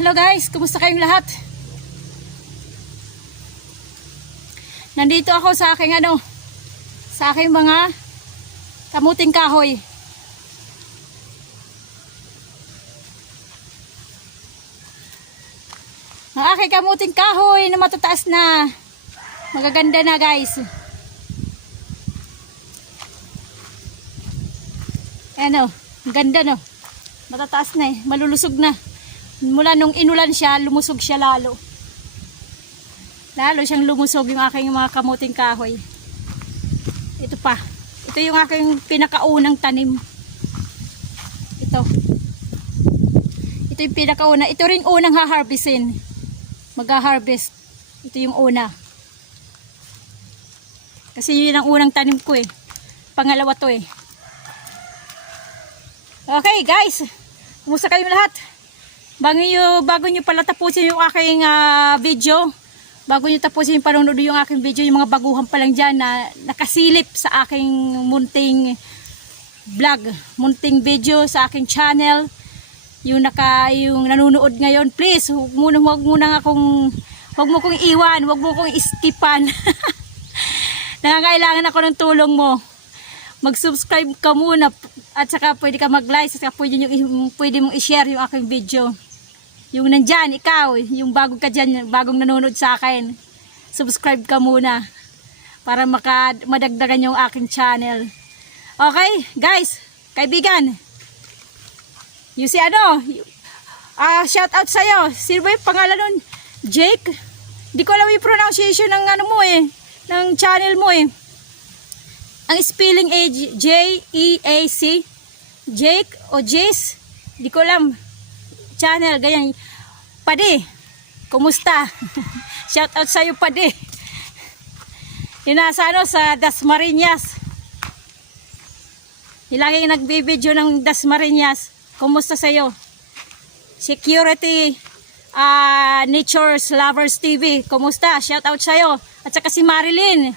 Hello guys, kumusta kayong lahat? Nandito ako sa aking ano, sa aking mga kamuting kahoy. Ang aking kamuting kahoy na matataas na. Magaganda na guys. Ayan o, ang ganda no. Matataas na eh, malulusog na. Mula nung inulan siya, lumusog siya lalo. Lalo siyang lumusog yung aking mga kamuting kahoy. Ito pa. Ito yung aking pinakaunang tanim. Ito. Ito yung pinakauna. Ito rin unang ha-harvestin. Mag-harvest. Ito yung una. Kasi yun ang unang tanim ko eh. Pangalawa to eh. Okay guys. Kumusta kayo lahat? Bago nyo, bago nyo pala tapusin yung aking ah, video, bago nyo tapusin yung panonood yung aking video, yung mga baguhan pa lang dyan na nakasilip sa aking munting vlog, munting video sa aking channel, yung naka, yung nanonood ngayon, please, huwag muna, huwag muna akong, huwag mo kong iwan, huwag mo kong iskipan. Nangangailangan ako ng tulong mo. Mag-subscribe ka muna at saka pwede ka mag-like at saka pwede, yung, pwede mong i-share yung aking video. Yung nandyan, ikaw, yung bago ka dyan, bagong nanonood sa akin, subscribe ka muna para maka, madagdagan yung aking channel. Okay, guys, kaibigan, yung si ano, ah shout out sa'yo, sino ba yung pangalan nun? Jake? Di ko alam yung pronunciation ng ano mo eh, ng channel mo eh. Ang spelling ay J-E-A-C, Jake o Jace, di ko alam channel, ganyan. Padi, kumusta? Shout out sa'yo, Padi. Yung nasa ano, sa Dasmariñas. Yung laging nagbibideo ng Dasmariñas. Kumusta sa'yo? Security ah Nature's Lovers TV. Kumusta? Shout out sa'yo. At saka si Marilyn.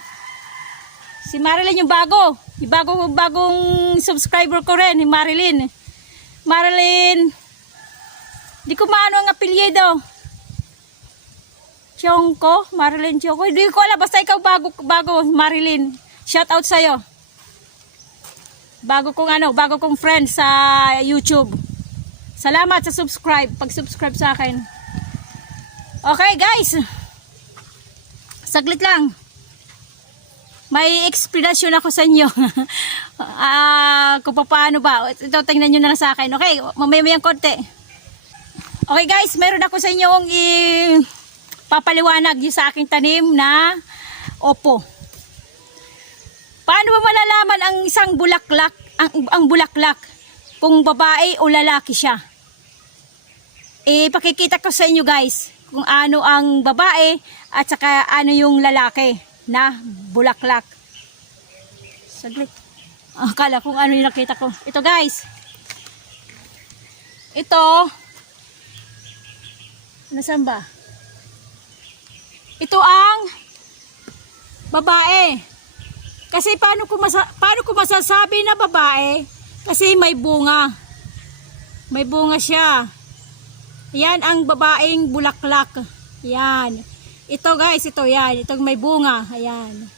Si Marilyn yung bago. Yung bago, bagong subscriber ko rin, ni Marilyn. Marilyn, Di ko maano ang apelyido. Chongko, Marilyn Chongko. Di ko alam, basta ikaw bago, bago, Marilyn. Shout out sa'yo. Bago kong ano, bago kong friend sa YouTube. Salamat sa subscribe, pag-subscribe sa akin. Okay guys. Saglit lang. May explanation ako sa inyo. Ah, kung paano ba. Ito, tingnan nyo na lang sa akin. Okay, mamaya-mayang konti. Okay guys, meron ako sa inyong papaliwanag sa aking tanim na opo. Paano ba malalaman ang isang bulaklak, ang, ang bulaklak, kung babae o lalaki siya? Eh, pakikita ko sa inyo guys, kung ano ang babae at saka ano yung lalaki na bulaklak. Saglit. Ah, Akala kung ano yung nakita ko. Ito guys. Ito, Nasaan ba? Ito ang babae. Kasi paano ko, paano ko masasabi na babae? Kasi may bunga. May bunga siya. Yan ang babaeng bulaklak. Yan. Ito guys, ito yan. Ito may bunga. Ayan.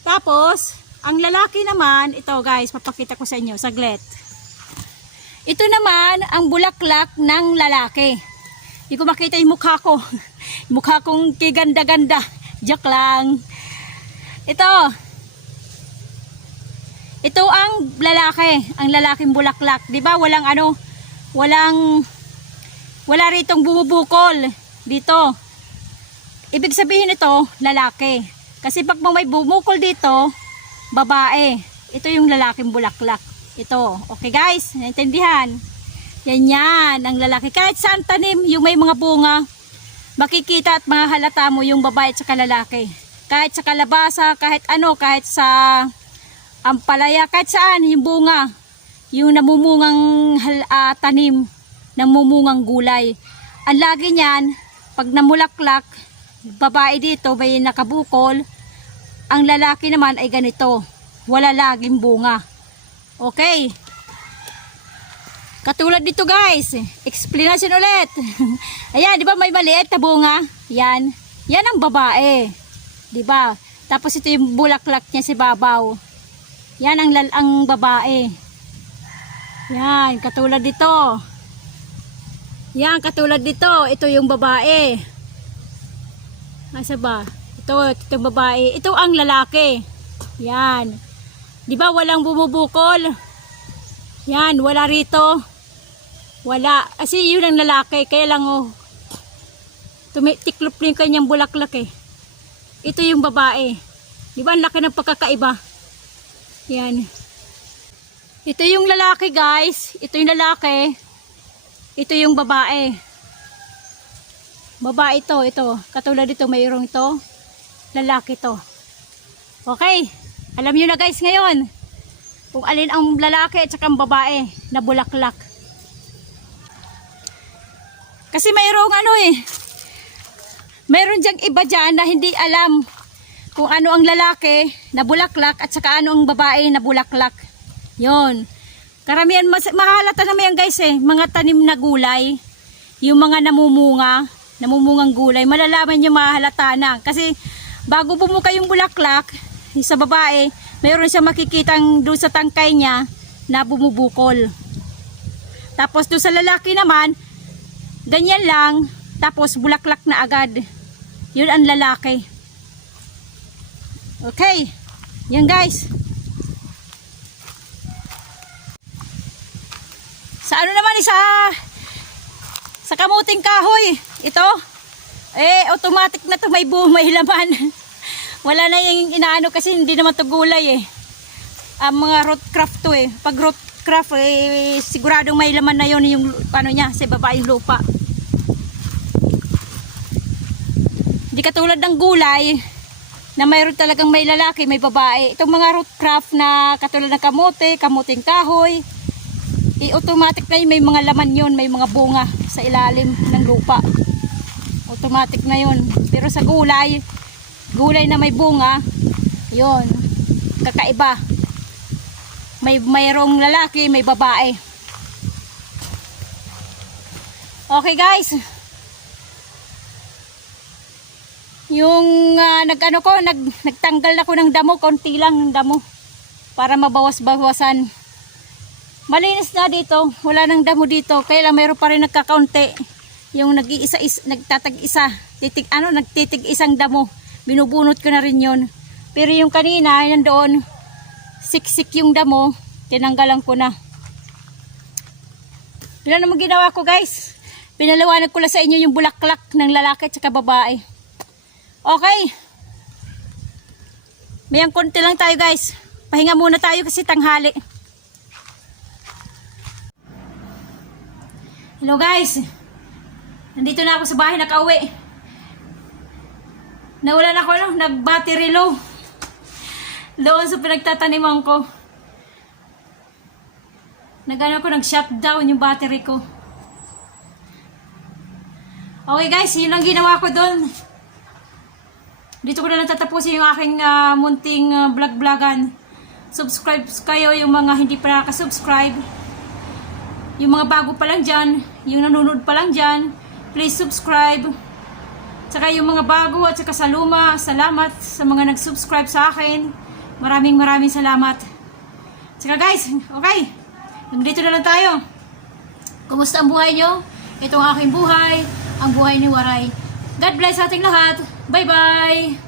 Tapos, ang lalaki naman, ito guys, papakita ko sa inyo. Saglit. Ito naman ang bulaklak ng lalaki. Hindi ko makita yung mukha ko. mukha kong kiganda-ganda. Joke lang. Ito. Ito ang lalaki. Ang lalaking bulaklak. ba Walang ano. Walang. Wala ritong bumubukol. Dito. Ibig sabihin ito, lalaki. Kasi pag may bumukol dito, babae. Ito yung lalaking bulaklak. Ito. Okay guys? Naintindihan? Yan yan, ang lalaki. Kahit saan tanim, yung may mga bunga, makikita at mahalata mo yung babae at saka lalaki. Kahit sa kalabasa, kahit ano, kahit sa ampalaya, kahit saan, yung bunga, yung namumungang uh, tanim, namumungang gulay. Ang lagi niyan, pag namulaklak, babae dito, may nakabukol, ang lalaki naman ay ganito, wala laging bunga. Okay. Katulad dito guys, explanation ulit. Ayan, di ba may maliit na bunga? Yan. Yan ang babae. Di ba? Tapos ito yung bulaklak niya si babaw. Yan ang, ang babae. Yan, katulad dito. Yan, katulad dito. Ito yung babae. Asa ba? Ito, ito yung babae. Ito ang lalaki. Yan. Di ba walang bumubukol? Yan, wala rito. Wala. Kasi yun ang lalaki. Kaya lang oh. Tumitiklop na yung kanyang bulaklak eh. Ito yung babae. Di ba ang laki ng pagkakaiba? Yan. Ito yung lalaki guys. Ito yung lalaki. Ito yung babae. Babae ito, ito. Katulad dito, mayroong ito. Lalaki to. Okay. Alam nyo na guys ngayon. Kung alin ang lalaki at saka ang babae na bulaklak. Kasi mayroong ano eh. Mayroon diyang iba dyan na hindi alam kung ano ang lalaki na bulaklak at saka ano ang babae na bulaklak. Yon. Karamihan, mas, mahalata naman yan guys eh. Mga tanim na gulay. Yung mga namumunga, namumungang gulay. Malalaman nyo mahalata na. Kasi bago bumuka yung bulaklak, yung sa babae, mayroon siya makikitang doon sa tangkay niya na bumubukol. Tapos doon sa lalaki naman, ganyan lang, tapos bulaklak na agad. Yun ang lalaki. Okay. Yan guys. Sa ano naman isa sa kamuting kahoy. Ito. Eh automatic na to may bu may laman. Wala na yung inaano kasi hindi naman to gulay eh. Ang mga root craft to eh. Pag root craft eh siguradong may laman na yon yung ano niya sa baba yung lupa. Hindi katulad ng gulay na mayroon talagang may lalaki, may babae. Itong mga root craft na katulad ng kamote, kamuting kahoy, eh, automatic na yun, may mga laman yun, may mga bunga sa ilalim ng lupa. Automatic na yun. Pero sa gulay, gulay na may bunga, yun, kakaiba. May mayroong lalaki, may babae. Okay guys. Yung ah, nag-ano ko, nag, nagtanggal ako ng damo, konti lang ng damo para mabawas-bawasan. Malinis na dito, wala nang damo dito, kaya lang mayroon pa rin nagkakaunti. Yung nag-iisa is, nagtatag-isa, titig ano, nagtitig isang damo. Binubunot ko na rin 'yon. Pero yung kanina, nandoon siksik yung damo, tinanggalan ko na. Yun naman ginawa ko guys. Pinaliwanag ko lang sa inyo yung bulaklak ng lalaki at saka babae. Okay. Mayang konti lang tayo guys. Pahinga muna tayo kasi tanghali. Hello guys. Nandito na ako sa bahay nakauwi. Nawala na ako no, nag-battery low. Doon sa pinagtataniman ko. Nagano ko, nag-shutdown yung battery ko. Okay guys, yun ang ginawa ko doon. Dito ko na natatapusin yung aking ah, munting ah, vlog-vlogan. Subscribe kayo yung mga hindi pa nakaka-subscribe. Yung mga bago pa lang dyan, yung nanonood pa lang dyan, please subscribe. Tsaka yung mga bago at saka sa luma, salamat sa mga nag-subscribe sa akin. Maraming maraming salamat. Tsaka guys, okay. Nandito na lang tayo. Kumusta ang buhay nyo? Ito ang aking buhay, ang buhay ni Waray. God bless ating lahat. Bye-bye!